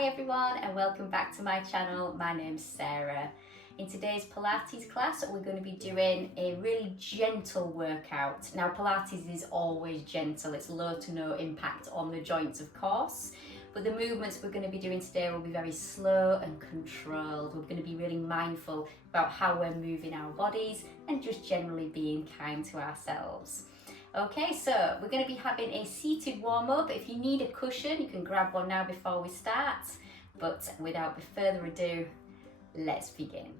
Hi everyone and welcome back to my channel. My name's Sarah. In today's Pilates class we're going to be doing a really gentle workout. Now Pilates is always gentle, it's low to no impact on the joints of course, but the movements we're going to be doing today will be very slow and controlled. We're going to be really mindful about how we're moving our bodies and just generally being kind to ourselves. Okay, so we're going to be having a seated warm-up. If you need a cushion, you can grab one now before we start. But without further ado, let's begin.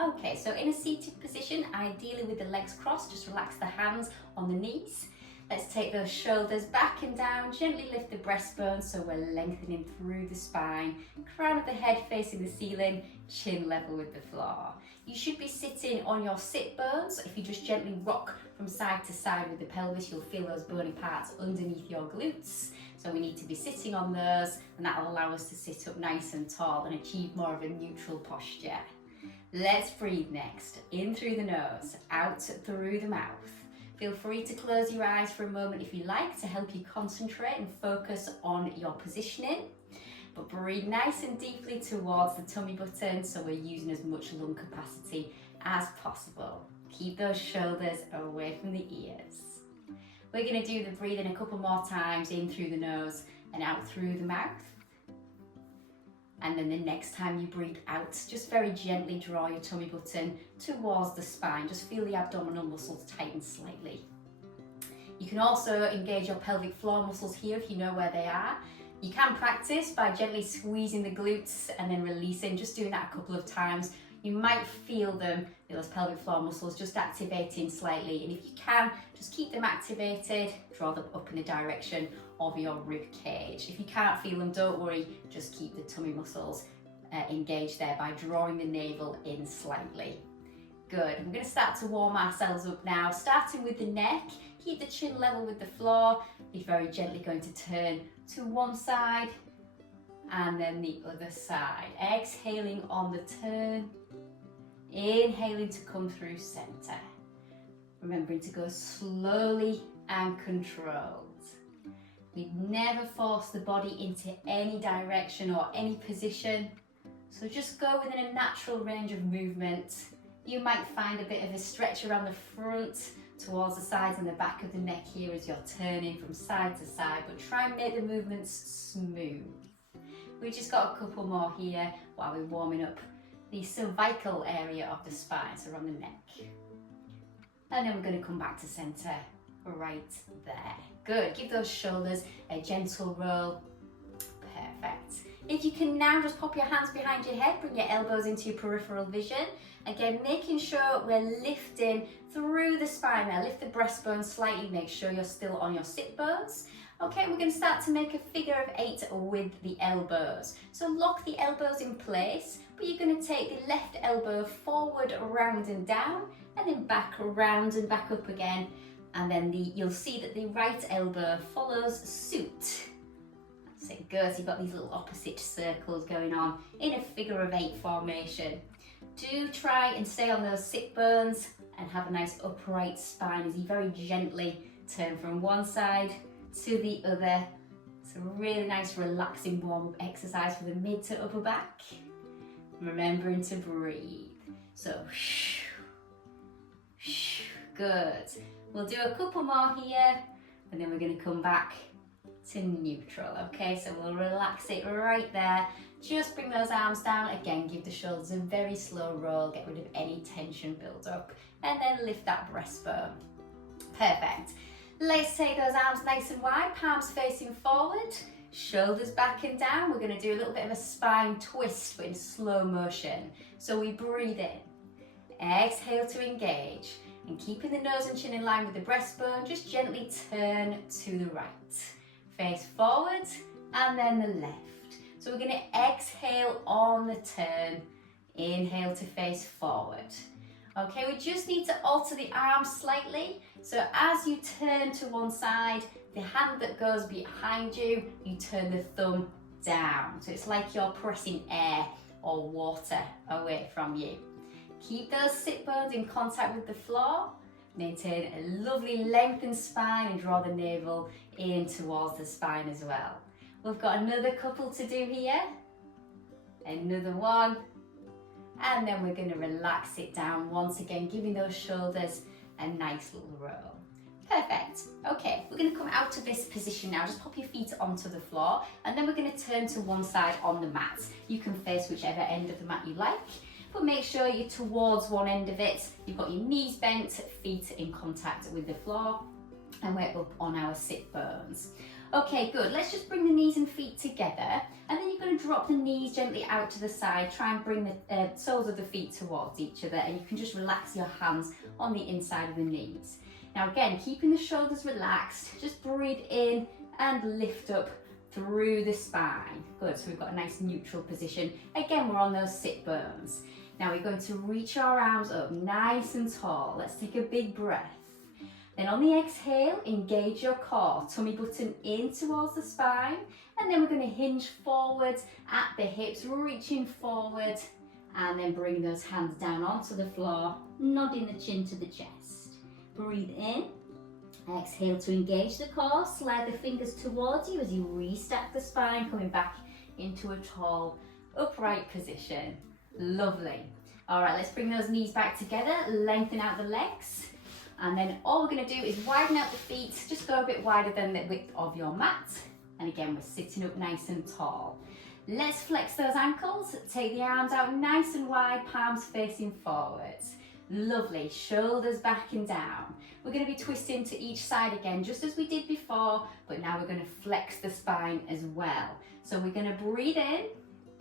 Okay, so in a seated position, ideally with the legs crossed, just relax the hands on the knees. Let's take those shoulders back and down, gently lift the breastbone so we're lengthening through the spine, crown of the head facing the ceiling, chin level with the floor. You should be sitting on your sit bones. If you just gently rock from side to side with the pelvis, you'll feel those bony parts underneath your glutes. So we need to be sitting on those, and that will allow us to sit up nice and tall and achieve more of a neutral posture. Let's breathe next. In through the nose, out through the mouth. Feel free to close your eyes for a moment if you like to help you concentrate and focus on your positioning. But breathe nice and deeply towards the tummy button so we're using as much lung capacity as possible. Keep those shoulders away from the ears. We're going to do the breathing a couple more times, in through the nose and out through the mouth. And then the next time you breathe out, just very gently draw your tummy button towards the spine. Just feel the abdominal muscles tighten slightly. You can also engage your pelvic floor muscles here if you know where they are. You can practice by gently squeezing the glutes and then releasing, just doing that a couple of times. You might feel them, those pelvic floor muscles just activating slightly, and if you can, just keep them activated, draw them up in the direction of your rib cage. If you can't feel them, don't worry, just keep the tummy muscles engaged there by drawing the navel in slightly. Good, we're going to start to warm ourselves up now, starting with the neck. Keep the chin level with the floor. You're very gently going to turn to one side and then the other side. Exhaling on the turn, inhaling to come through center. Remembering to go slowly and controlled. We never force the body into any direction or any position, so just go within a natural range of movement. You might find a bit of a stretch around the front towards the sides and the back of the neck here as you're turning from side to side, but try and make the movements smooth. We just got a couple more here while we're warming up the cervical area of the spine, so around the neck. And then we're going to come back to center right there. Good, give those shoulders a gentle roll. Perfect. If you can now just pop your hands behind your head, bring your elbows into your peripheral vision. Again, making sure we're lifting through the spine there. Lift the breastbone slightly, make sure you're still on your sit bones. Okay, we're going to start to make a figure of 8 with the elbows. So lock the elbows in place, but you're going to take the left elbow forward, around and down, and then back around and back up again. And then you'll see that the right elbow follows suit. So it goes, you've got these little opposite circles going on in a figure of 8 formation. Do try and stay on those sit bones and have a nice upright spine as you very gently turn from one side to the other. It's a really nice relaxing warm-up exercise for the mid to upper back. Remembering to breathe. So, good. We'll do a couple more here and then we're going to come back to neutral. Okay, so we'll relax it right there. Just bring those arms down. Again, give the shoulders a very slow roll. Get rid of any tension build up and then lift that breastbone. Perfect. Let's take those arms nice and wide, palms facing forward, shoulders back and down. We're going to do a little bit of a spine twist but in slow motion. So we breathe in, exhale to engage, and keeping the nose and chin in line with the breastbone, just gently turn to the right. Face forward and then the left. So we're going to exhale on the turn, inhale to face forward. Okay, we just need to alter the arms slightly. So as you turn to one side, the hand that goes behind you, you turn the thumb down. So it's like you're pressing air or water away from you. Keep those sit bones in contact with the floor. Maintain a lovely lengthened spine and draw the navel in towards the spine as well. We've got another couple to do here. Another one. And then we're going to relax it down once again, giving those shoulders a nice little roll. Perfect. Okay, we're going to come out of this position now. Just pop your feet onto the floor, and then we're going to turn to one side on the mat. You can face whichever end of the mat you like, but make sure you're towards one end of it. You've got your knees bent, feet in contact with the floor, and we're up on our sit bones. Okay, good. Let's just bring the knees and feet together, and then you're going to drop the knees gently out to the side. Try and bring the soles of the feet towards each other, and you can just relax your hands on the inside of the knees. Now again, keeping the shoulders relaxed, just breathe in and lift up through the spine. Good, so we've got a nice neutral position. Again, we're on those sit bones. Now we're going to reach our arms up nice and tall. Let's take a big breath. Then on the exhale, engage your core, tummy button in towards the spine, and then we're going to hinge forward at the hips, reaching forward, and then bring those hands down onto the floor, nodding the chin to the chest. Breathe in, exhale to engage the core, slide the fingers towards you as you restack the spine, coming back into a tall, upright position. Lovely. All right, let's bring those knees back together, lengthen out the legs, and then all we're going to do is widen out the feet, just go a bit wider than the width of your mat, and again, we're sitting up nice and tall. Let's flex those ankles, take the arms out nice and wide, palms facing forwards. Lovely, shoulders back and down. We're going to be twisting to each side again, just as we did before, but now we're going to flex the spine as well. So we're going to breathe in,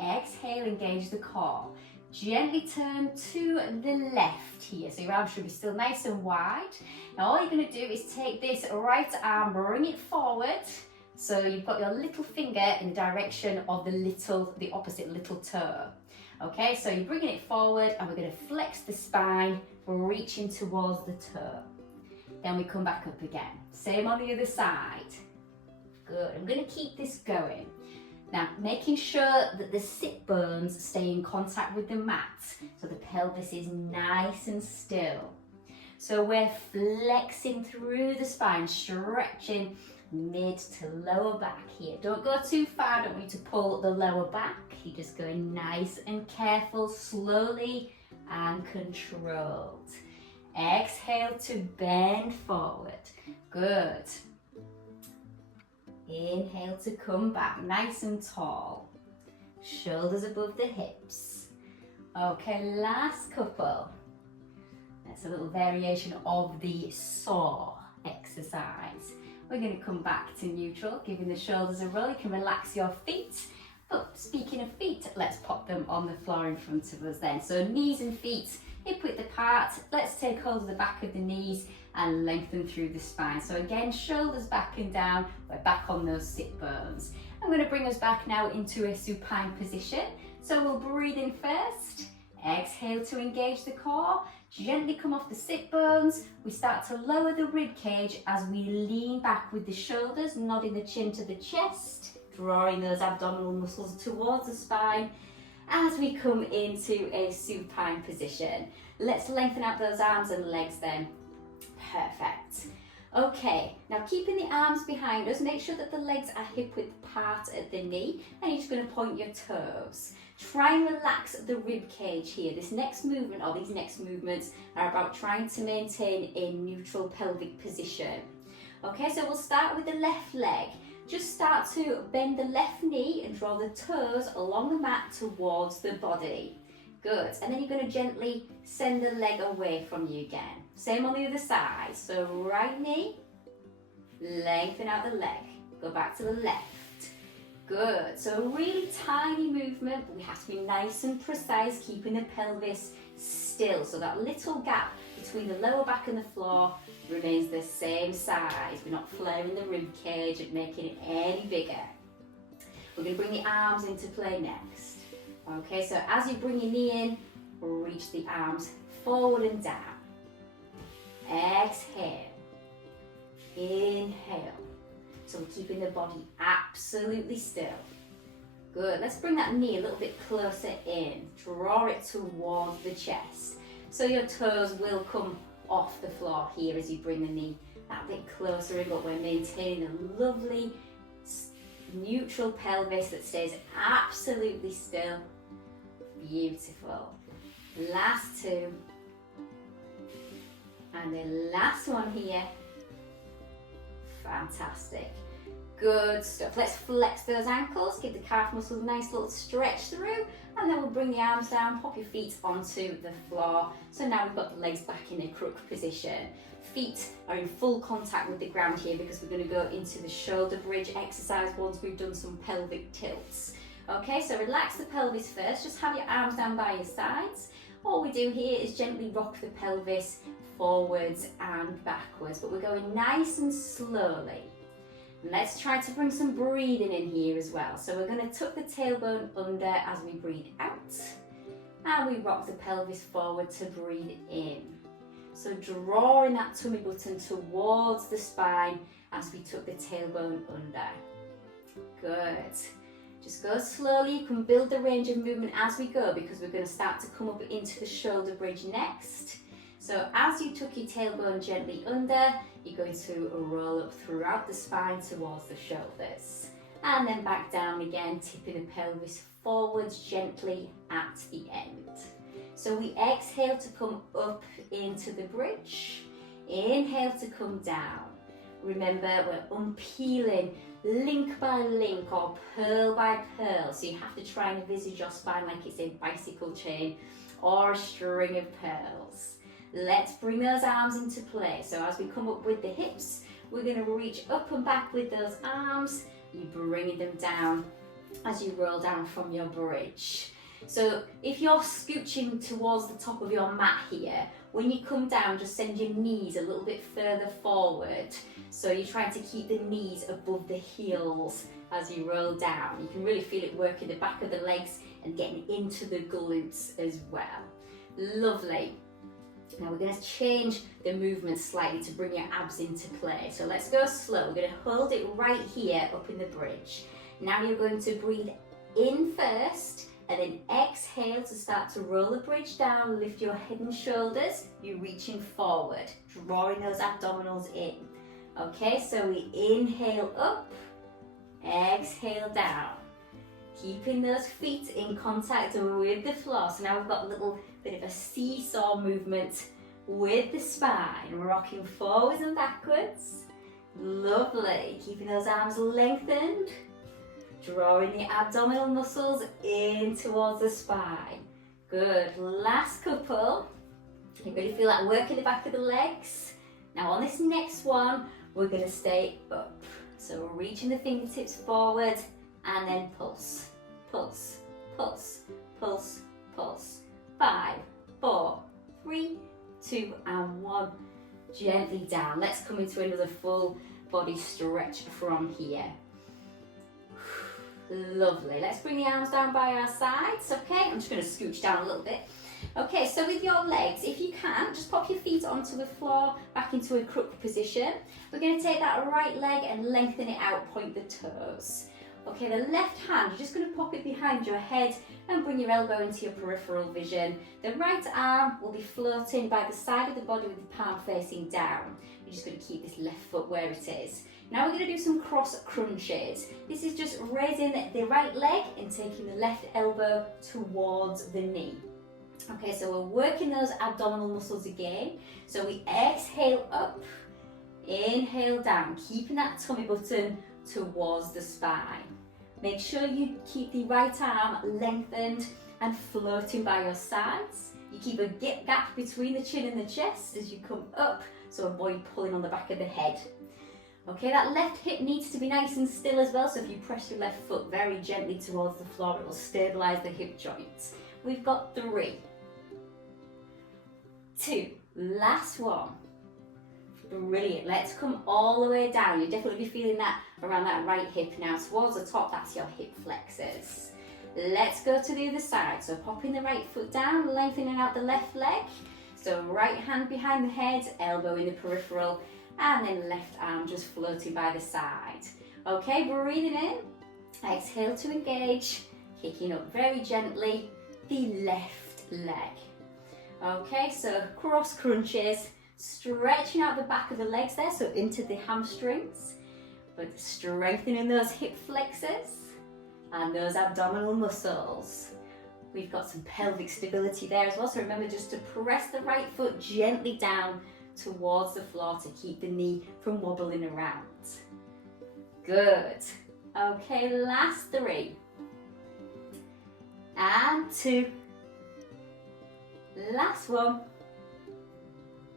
exhale, engage the core. Gently turn to the left here, so your arms should be still nice and wide. Now all you're going to do is take this right arm, bring it forward, so you've got your little finger in the direction of the opposite little toe. Okay, so you're bringing it forward, and we're going to flex the spine, reaching towards the toe. Then we come back up again. Same on the other side. Good, I'm going to keep this going. Now, making sure that the sit bones stay in contact with the mat, so the pelvis is nice and still. So we're flexing through the spine, stretching mid to lower back here. Don't go too far, I don't want you to pull the lower back. You're just going nice and careful, slowly and controlled. Exhale to bend forward. Good. Inhale to come back, nice and tall. Shoulders above the hips. Okay, last couple. That's a little variation of the saw exercise. We're going to come back to neutral, giving the shoulders a roll. You can relax your feet. But speaking of feet, let's pop them on the floor in front of us then. So knees and feet hip width apart. Let's take hold of the back of the knees and lengthen through the spine. So again, shoulders back and down. We're back on those sit bones. I'm going to bring us back now into a supine position. So we'll breathe in first. Exhale to engage the core. Gently come off the sit bones. We start to lower the rib cage as we lean back with the shoulders, nodding the chin to the chest, drawing those abdominal muscles towards the spine as we come into a supine position. Let's lengthen out those arms and legs then. Perfect. Okay, now keeping the arms behind us, make sure that the legs are hip width apart at the knee, and you're just going to point your toes. Try and relax the rib cage here. This next movement, or these next movements, are about trying to maintain a neutral pelvic position. Okay, so we'll start with the left leg. Just start to bend the left knee and draw the toes along the mat towards the body. Good, and then you're going to gently send the leg away from you again. Same on the other side. So right knee, lengthen out the leg. Go back to the left. Good, so a really tiny movement, but we have to be nice and precise, keeping the pelvis still. So that little gap between the lower back and the floor remains the same size. We're not flaring the rib cage and making it any bigger. We're going to bring the arms into play next. Okay, so as you bring your knee in, reach the arms forward and down. Exhale. Inhale. So we're keeping the body absolutely still. Good, let's bring that knee a little bit closer in. Draw it towards the chest. So your toes will come off the floor here as you bring the knee that bit closer in, but we're maintaining a lovely neutral pelvis that stays absolutely still. Beautiful. Last two. And the last one here. Fantastic. Good stuff. Let's flex those ankles, give the calf muscles a nice little stretch through, and then we'll bring the arms down, pop your feet onto the floor. So now we've got the legs back in a crook position. Feet are in full contact with the ground here because we're going to go into the shoulder bridge exercise once we've done some pelvic tilts. Okay, so relax the pelvis first, just have your arms down by your sides. All we do here is gently rock the pelvis forwards and backwards, but we're going nice and slowly. Let's try to bring some breathing in here as well. So we're going to tuck the tailbone under as we breathe out, and we rock the pelvis forward to breathe in. So drawing that tummy button towards the spine as we tuck the tailbone under. Good. Just go slowly. You can build the range of movement as we go because we're going to start to come up into the shoulder bridge next. So as you tuck your tailbone gently under, you're going to roll up throughout the spine towards the shoulders. And then back down again, tipping the pelvis forwards gently at the end. So we exhale to come up into the bridge. Inhale to come down. Remember, we're unpeeling link by link or pearl by pearl. So you have to try and envisage your spine like it's a bicycle chain or a string of pearls. Let's bring those arms into play. So as we come up with the hips, we're going to reach up and back with those arms. You're bringing them down as you roll down from your bridge. So if you're scooching towards the top of your mat here, when you come down, just send your knees a little bit further forward. So you're trying to keep the knees above the heels as you roll down. You can really feel it working the back of the legs and getting into the glutes as well. Lovely. Now we're going to change the movement slightly to bring your abs into play. So let's go slow. We're going to hold it right here up in the bridge. Now you're going to breathe in first and then exhale to start to roll the bridge down, lift your head and shoulders. You're reaching forward, drawing those abdominals in. Okay, so we inhale up, exhale down. Keeping those feet in contact with the floor. So now we've got a little bit of a seesaw movement with the spine, rocking forwards and backwards. Lovely. Keeping those arms lengthened, drawing the abdominal muscles in towards the spine. Good. Last couple. You really feel that work in the back of the legs. Now on this next one, we're going to stay up. So we're reaching the fingertips forward and then pulse, pulse, pulse, pulse, pulse. 5, 4, 3, 2, and 1. Gently down. Let's come into another full body stretch from here. Lovely. Let's bring the arms down by our sides. Okay, I'm just going to scooch down a little bit. Okay, so with your legs, if you can, just pop your feet onto the floor, back into a crook position. We're going to take that right leg and lengthen it out, point the toes. Okay, the left hand, you're just going to pop it behind your head and bring your elbow into your peripheral vision. The right arm will be floating by the side of the body with the palm facing down. You're just going to keep this left foot where it is. Now we're going to do some cross crunches. This is just raising the right leg and taking the left elbow towards the knee. Okay, so we're working those abdominal muscles again. So we exhale up, inhale down, keeping that tummy button towards the spine. Make sure you keep the right arm lengthened and floating by your sides. You keep a gap between the chin and the chest as you come up, so avoid pulling on the back of the head. Okay, that left hip needs to be nice and still as well, so if you press your left foot very gently towards the floor, it will stabilise the hip joints. We've got 3, 2, last one. Brilliant. Let's come all the way down. You'll definitely be feeling that around that right hip now. Towards the top, that's your hip flexors. Let's go to the other side. So popping the right foot down, lengthening out the left leg. So right hand behind the head, elbow in the peripheral, and then left arm just floating by the side. Okay, breathing in. Exhale to engage. Kicking up very gently the left leg. Okay, so cross crunches. Stretching out the back of the legs there, so into the hamstrings. but strengthening those hip flexors and those abdominal muscles. We've got some pelvic stability there as well, so remember just to press the right foot gently down towards the floor to keep the knee from wobbling around. Good. Okay, last 3. And 2. Last 1.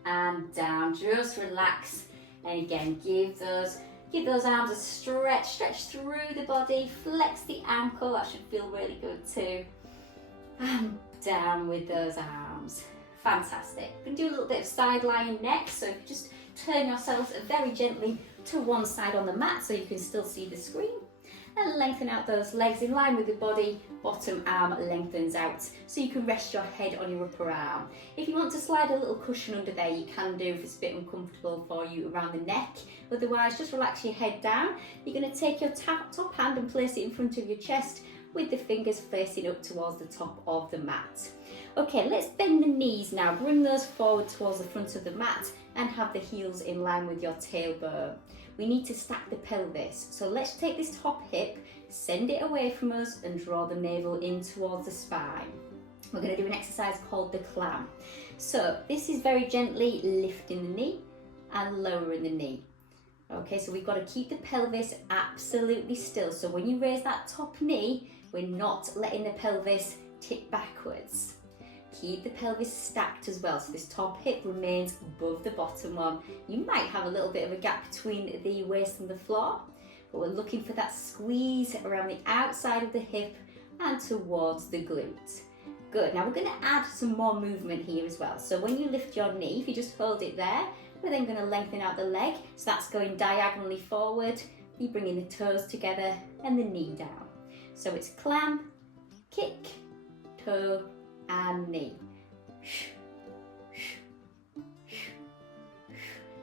And down, just relax. And again, give those arms a stretch through the body, flex the ankle, that should feel really good too. And down with those arms. Fantastic. We're going to do a little bit of side lying next, so if you just turn yourselves very gently to one side on the mat so you can still see the screen. And lengthen out those legs in line with the body, bottom arm lengthens out so you can rest your head on your upper arm. If you want to slide a little cushion under there, you can do if it's a bit uncomfortable for you around the neck. Otherwise, just relax your head down. You're going to take your top hand and place it in front of your chest with the fingers facing up towards the top of the mat. Okay, let's bend the knees now. Bring those forward towards the front of the mat and have the heels in line with your tailbone. We need to stack the pelvis. So let's take this top hip, send it away from us and draw the navel in towards the spine. We're going to do an exercise called the clam. So this is very gently lifting the knee and lowering the knee. Okay, so we've got to keep the pelvis absolutely still. So when you raise that top knee, we're not letting the pelvis tip backwards. Keep the pelvis stacked as well, so this top hip remains above the bottom one. You might have a little bit of a gap between the waist and the floor, but we're looking for that squeeze around the outside of the hip and towards the glute. Good, now we're going to add some more movement here as well. So when you lift your knee, if you just hold it there, we're then going to lengthen out the leg. So that's going diagonally forward. You bring in the toes together and the knee down. So it's clam, kick, toe, and knee.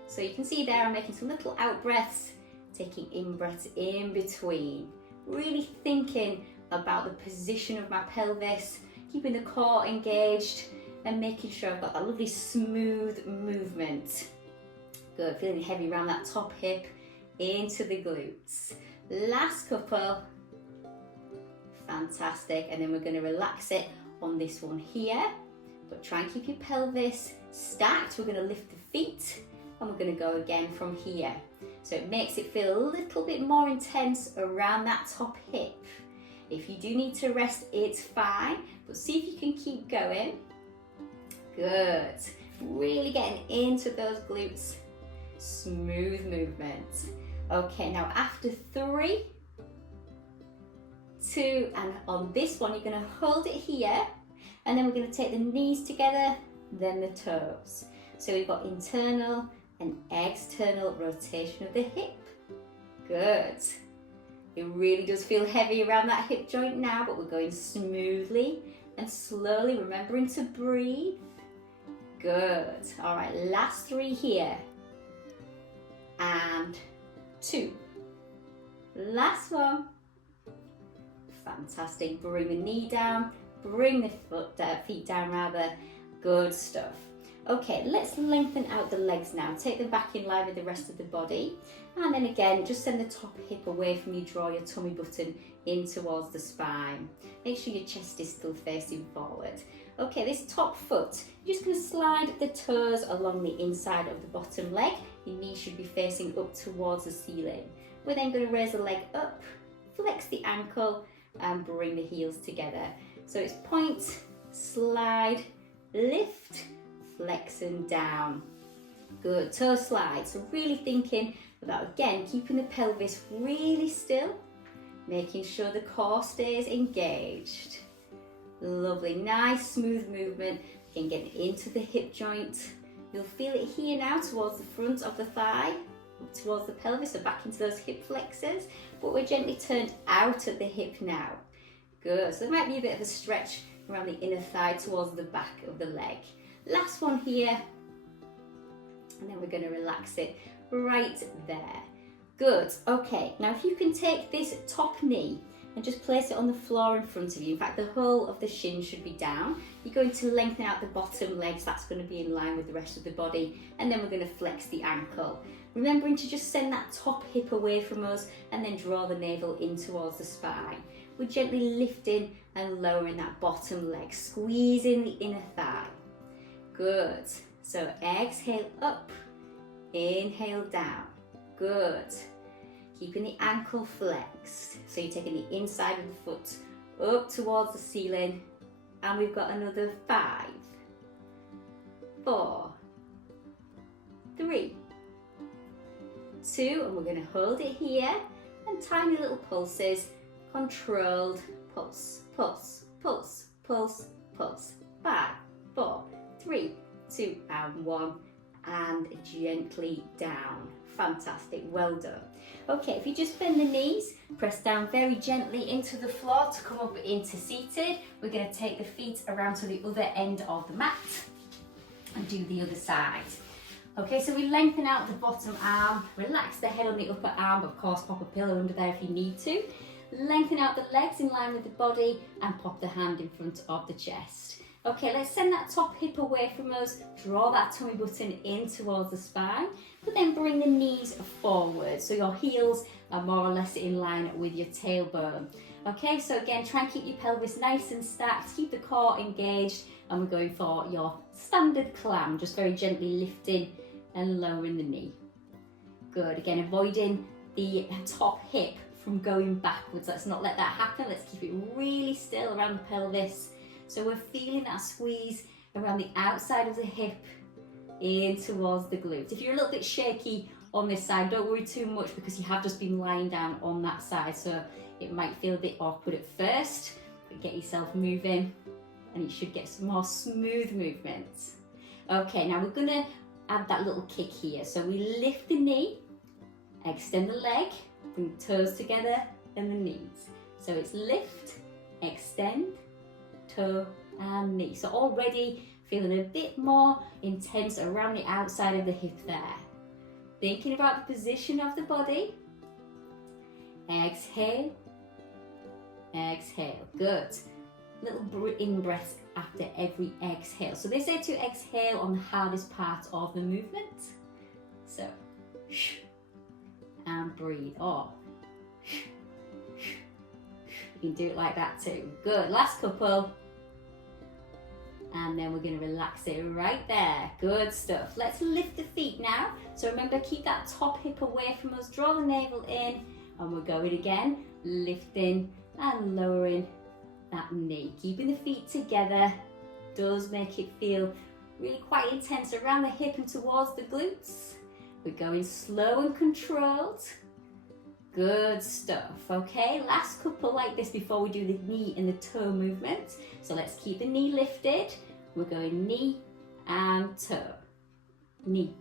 So you can see there I'm making some little out breaths, taking in breaths in between, really thinking about the position of my pelvis, keeping the core engaged and making sure I've got that lovely smooth movement. Good, feeling heavy around that top hip into the glutes. Last couple. Fantastic, and then we're going to relax it on this one here, but try and keep your pelvis stacked. We're going to lift the feet and we're going to go again from here. So it makes it feel a little bit more intense around that top hip. If you do need to rest, it's fine, but see if you can keep going. Good. Really getting into those glutes. Smooth movement. Okay, now after 3, 2, and on this one you're going to hold it here, and then we're going to take the knees together, then the toes. So we've got internal and external rotation of the hip. Good. It really does feel heavy around that hip joint now, but we're going smoothly and slowly, remembering to breathe. Good. All right, last 3 here. And 2. Last one. Fantastic. Bring the knee down, bring the feet down rather. Good stuff. Okay, let's lengthen out the legs now. Take them back in line with the rest of the body. And then again, just send the top hip away from you, draw your tummy button in towards the spine. Make sure your chest is still facing forward. Okay, this top foot, you're just going to slide the toes along the inside of the bottom leg. Your knee should be facing up towards the ceiling. We're then going to raise the leg up, flex the ankle, and bring the heels together. So it's point, slide, lift, flex and down. Good, toe slide. So really thinking about, again, keeping the pelvis really still, making sure the core stays engaged. Lovely, nice smooth movement. Again, getting into the hip joint. You'll feel it here now towards the front of the thigh, towards the pelvis, so back into those hip flexors, but we're gently turned out at the hip now. Good, so there might be a bit of a stretch around the inner thigh towards the back of the leg. Last one here, and then we're going to relax it right there. Good, okay, now if you can take this top knee and just place it on the floor in front of you. In fact, the whole of the shin should be down. You're going to lengthen out the bottom legs, that's going to be in line with the rest of the body, and then we're going to flex the ankle. Remembering to just send that top hip away from us and then draw the navel in towards the spine. We're gently lifting and lowering that bottom leg, squeezing the inner thigh. Good. So exhale up, inhale down. Good. Keeping the ankle flexed. So you're taking the inside of the foot up towards the ceiling, and we've got another 5, 4, 3, 2, and we're going to hold it here, and tiny little pulses, controlled pulse, pulse, pulse, pulse, pulse. 5, 4, 3, 2, and 1, and gently down. Fantastic, well done. Okay, if you just bend the knees, press down very gently into the floor to come up into seated. We're going to take the feet around to the other end of the mat and do the other side. Okay, so we lengthen out the bottom arm, relax the head on the upper arm, of course pop a pillow under there if you need to. Lengthen out the legs in line with the body and pop the hand in front of the chest. Okay, let's send that top hip away from us, draw that tummy button in towards the spine, but then bring the knees forward so your heels are more or less in line with your tailbone. Okay, so again, try and keep your pelvis nice and stacked, keep the core engaged, and we're going for your standard clam, just very gently lifting and lowering the knee. Good, again, avoiding the top hip from going backwards. Let's not let that happen. Let's keep it really still around the pelvis. So we're feeling that squeeze around the outside of the hip in towards the glutes. If you're a little bit shaky on this side, don't worry too much because you have just been lying down on that side. So it might feel a bit awkward at first, but get yourself moving and you should get some more smooth movements. Okay, now we're gonna add that little kick here. So we lift the knee, extend the leg, bring the toes together and the knees. So it's lift, extend, toe and knee. So already feeling a bit more intense around the outside of the hip there. Thinking about the position of the body. Exhale, exhale. Good. Little in-breath after every exhale. So they say to exhale on the hardest part of the movement. So, and breathe. Or, you can do it like that too. Good. Last couple. And then we're going to relax it right there. Good stuff. Let's lift the feet now. So remember, keep that top hip away from us. Draw the navel in. And we're going again. Lifting and lowering that knee. Keeping the feet together does make it feel really quite intense around the hip and towards the glutes. We're going slow and controlled. Good stuff. Okay, last couple like this before we do the knee and the toe movement. So let's keep the knee lifted. We're going knee and toe. Knee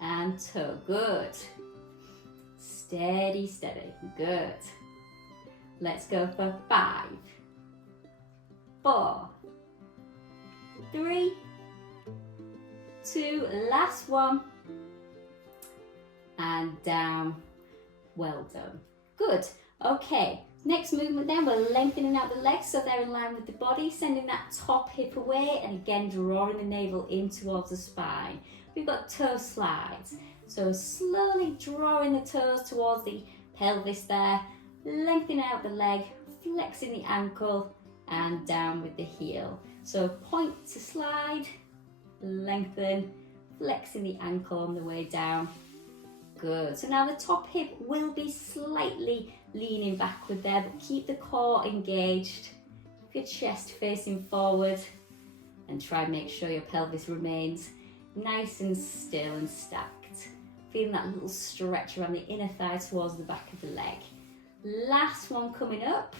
and toe. Good. Steady, steady. Good. Let's go for 5, 4, 3, 2, last one. And down. Well done. Good. Okay, next movement then, we're lengthening out the legs so they're in line with the body, sending that top hip away and again drawing the navel in towards the spine. We've got toe slides. So slowly drawing the toes towards the pelvis there, lengthening out the leg, flexing the ankle and down with the heel. So point to slide, lengthen, flexing the ankle on the way down. Good. So now the top hip will be slightly leaning backward there, but keep the core engaged. Keep your chest facing forward and try and make sure your pelvis remains nice and still and stacked. Feeling that little stretch around the inner thigh towards the back of the leg. Last one coming up.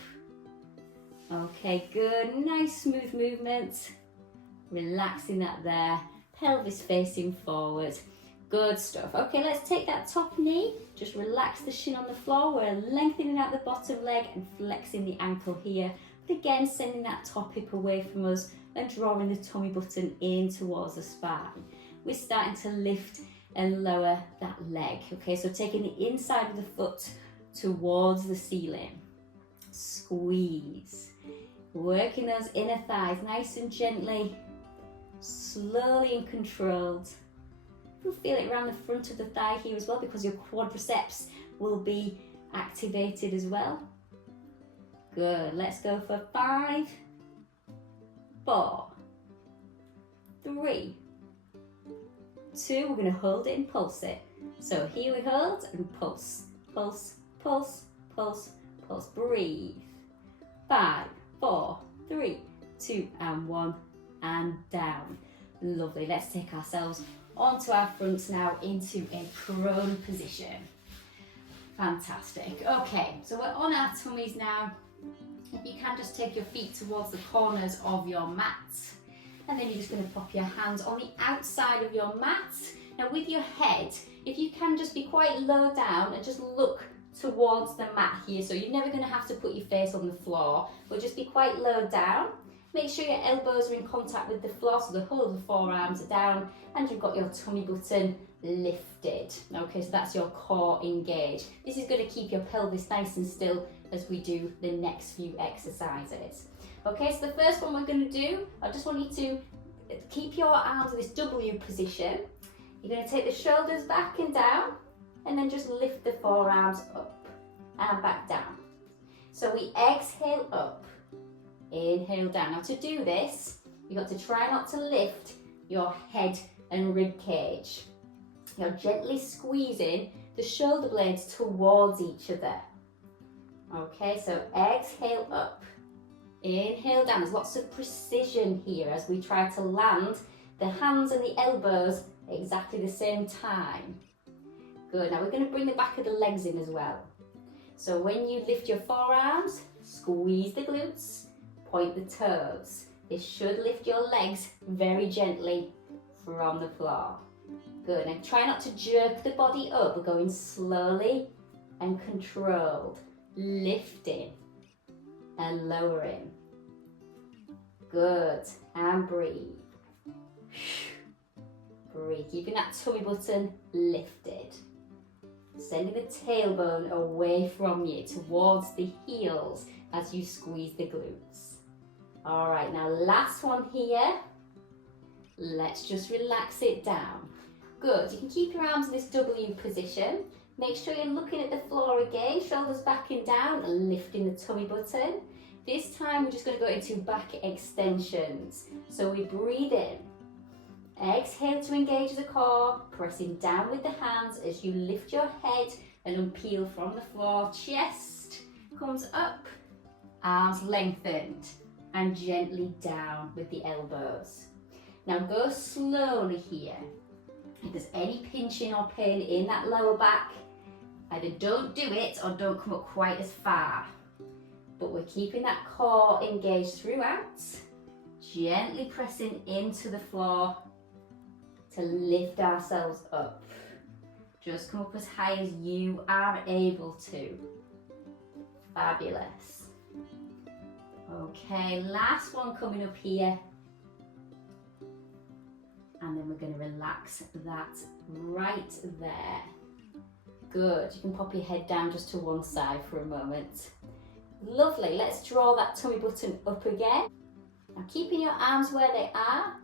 Okay, good. Nice smooth movement. Relaxing that there. Pelvis facing forward. Good stuff. Okay, let's take that top knee. Just relax the shin on the floor. We're lengthening out the bottom leg and flexing the ankle here. But again, sending that top hip away from us and drawing the tummy button in towards the spine. We're starting to lift and lower that leg. Okay, so taking the inside of the foot towards the ceiling. squeeze. Working those inner thighs nice and gently, slowly and controlled. You'll feel it around the front of the thigh here as well, because your quadriceps will be activated as well. Good, let's go for 5, 4, 3, 2, we're going to hold it and pulse it. So here we hold and pulse, pulse, pulse, pulse, pulse, breathe. 5, 4, 3, 2 and 1 and down. Lovely, let's take ourselves onto our fronts now into a prone position. Fantastic. Okay, so we're on our tummies now. If you can just take your feet towards the corners of your mat, and then you're just going to pop your hands on the outside of your mat. Now with your head, if you can just be quite low down and just look towards the mat here, so you're never going to have to put your face on the floor, but just be quite low down. Make sure your elbows are in contact with the floor, so the whole of the forearms are down, and you've got your tummy button lifted. Okay, so that's your core engaged. This is going to keep your pelvis nice and still as we do the next few exercises. Okay, so the first one we're going to do, I just want you to keep your arms in this W position. You're going to take the shoulders back and down, and then just lift the forearms up and back down. So we exhale up, inhale down. Now to do this, you've got to try not to lift your head and rib cage. You're gently squeezing the shoulder blades towards each other. Okay, so exhale up, inhale down. There's lots of precision here as we try to land the hands and the elbows at exactly the same time. Good, now we're going to bring the back of the legs in as well. So when you lift your forearms, squeeze the glutes, point the toes. This should lift your legs very gently from the floor. Good, and try not to jerk the body up. We're going slowly and controlled. Lifting and lowering. Good, and breathe. Breathe, keeping that tummy button lifted. Sending the tailbone away from you towards the heels as you squeeze the glutes. All right, now last one here. Let's just relax it down. Good, you can keep your arms in this W position. Make sure you're looking at the floor again, shoulders back and down, and lifting the tummy button. This time we're just going to go into back extensions. So we breathe in. Exhale to engage the core, pressing down with the hands as you lift your head and unpeel from the floor. Chest comes up, arms lengthened, and gently down with the elbows. Now go slowly here. If there's any pinching or pain in that lower back, either don't do it or don't come up quite as far. But we're keeping that core engaged throughout, gently pressing into the floor to lift ourselves up. Just come up as high as you are able to. Fabulous. Okay, last one coming up here. And then we're going to relax that right there. Good, you can pop your head down just to one side for a moment. Lovely, let's draw that tummy button up again. Now keeping your arms where they are,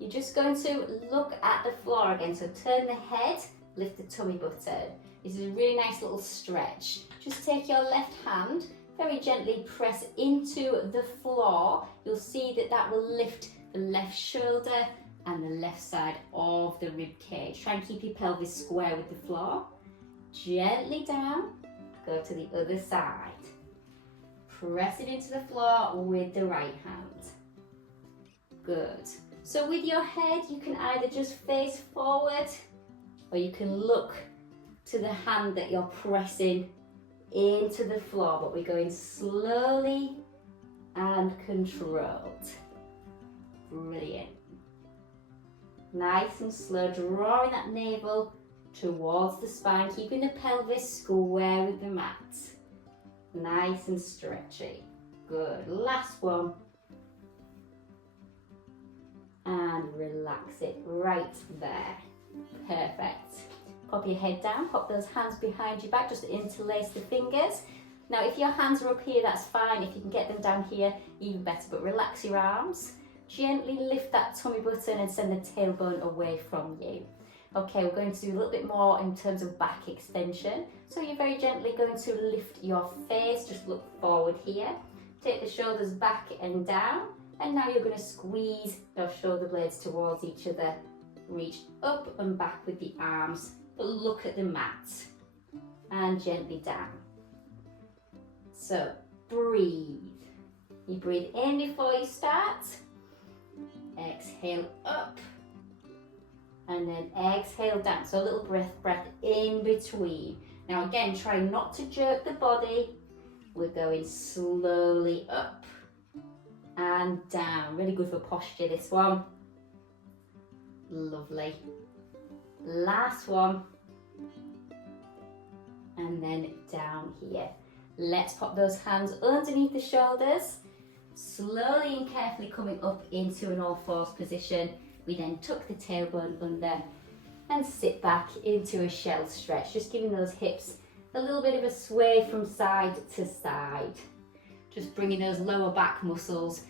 you're just going to look at the floor again. So turn the head, lift the tummy button. This is a really nice little stretch. Just take your left hand, very gently press into the floor. You'll see that that will lift the left shoulder and the left side of the rib cage. Try and keep your pelvis square with the floor. Gently down, go to the other side. Pressing into the floor with the right hand. Good. So with your head, you can either just face forward or you can look to the hand that you're pressing into the floor, but we're going slowly and controlled. Brilliant. Nice and slow, drawing that navel towards the spine, keeping the pelvis square with the mat. Nice and stretchy. Good. Last one. And relax it right there. Perfect. Pop your head down, pop those hands behind your back, just interlace the fingers. Now, if your hands are up here, that's fine. If you can get them down here, even better, but relax your arms. Gently lift that tummy button and send the tailbone away from you. Okay, we're going to do a little bit more in terms of back extension. So you're very gently going to lift your face, just look forward here. Take the shoulders back and down. And now you're going to squeeze your shoulder blades towards each other. Reach up and back with the arms, but look at the mat. And gently down. So breathe. You breathe in before you start. Exhale up. And then exhale down. So a little breath in between. Now again, try not to jerk the body. We're going slowly up and down. Really good for posture, this one. Lovely. Last one. And then down here. Let's pop those hands underneath the shoulders. Slowly and carefully coming up into an all fours position. We then tuck the tailbone under and sit back into a shell stretch. Just giving those hips a little bit of a sway from side to side. Just bringing those lower back muscles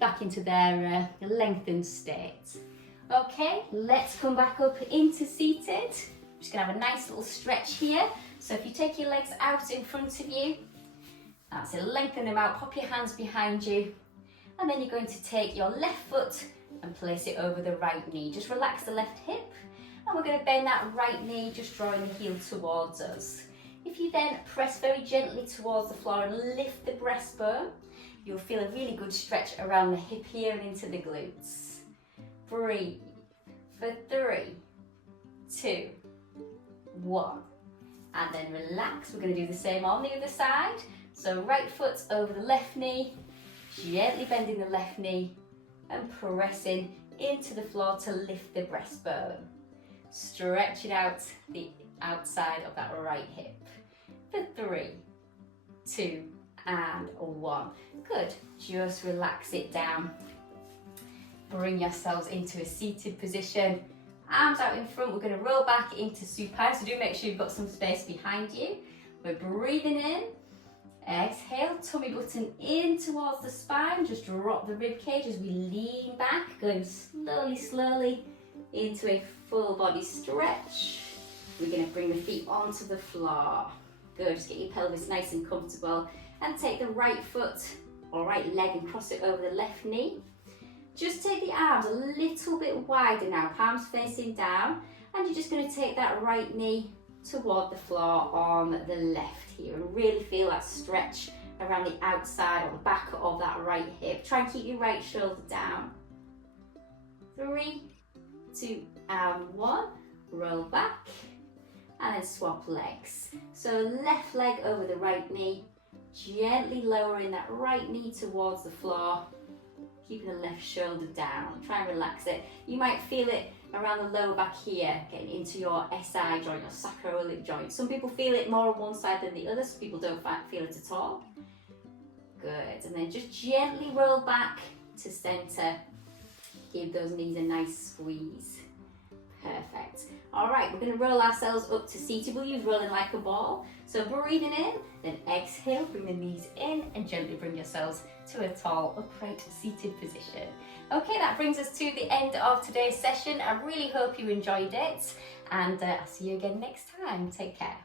back into their lengthened state. Okay, let's come back up into seated. Just gonna have a nice little stretch here. So if you take your legs out in front of you, that's it, lengthen them out, pop your hands behind you, and then you're going to take your left foot and place it over the right knee. Just relax the left hip, and we're going to bend that right knee, just drawing the heel towards us. If you then press very gently towards the floor and lift the breastbone, you'll feel a really good stretch around the hip here and into the glutes. Breathe for 3, 2, 1. And then relax. We're going to do the same on the other side. So right foot over the left knee, gently bending the left knee and pressing into the floor to lift the breastbone. Stretching out the outside of that right hip. For 3, 2, and 1. Good. Just relax it down. Bring yourselves into a seated position. Arms out in front. We're going to roll back into supine. So do make sure you've got some space behind you. We're breathing in. Exhale, tummy button in towards the spine. Just drop the rib cage as we lean back, going slowly into a full body stretch. We're going to bring the feet onto the floor. Good, just get your pelvis nice and comfortable and take the right foot or right leg and cross it over the left knee. Just take the arms a little bit wider now, palms facing down, and you're just going to take that right knee toward the floor on the left here and really feel that stretch around the outside or the back of that right hip. Try and keep your right shoulder down. 3, 2, and 1. Roll back and then swap legs. So left leg over the right knee, gently lowering that right knee towards the floor, keeping the left shoulder down. Try and relax it. You might feel it around the lower back here, getting into your SI joint, your sacroiliac joint. Some people feel it more on one side than the other, some people don't feel it at all. Good, and then just gently roll back to center. Give those knees a nice squeeze. Perfect. All right, we're going to roll ourselves up to seated. We'll use rolling like a ball. So breathing in, then exhale, bring the knees in and gently bring yourselves to a tall, upright, seated position. Okay, that brings us to the end of today's session. I really hope you enjoyed it, and I'll see you again next time. Take care.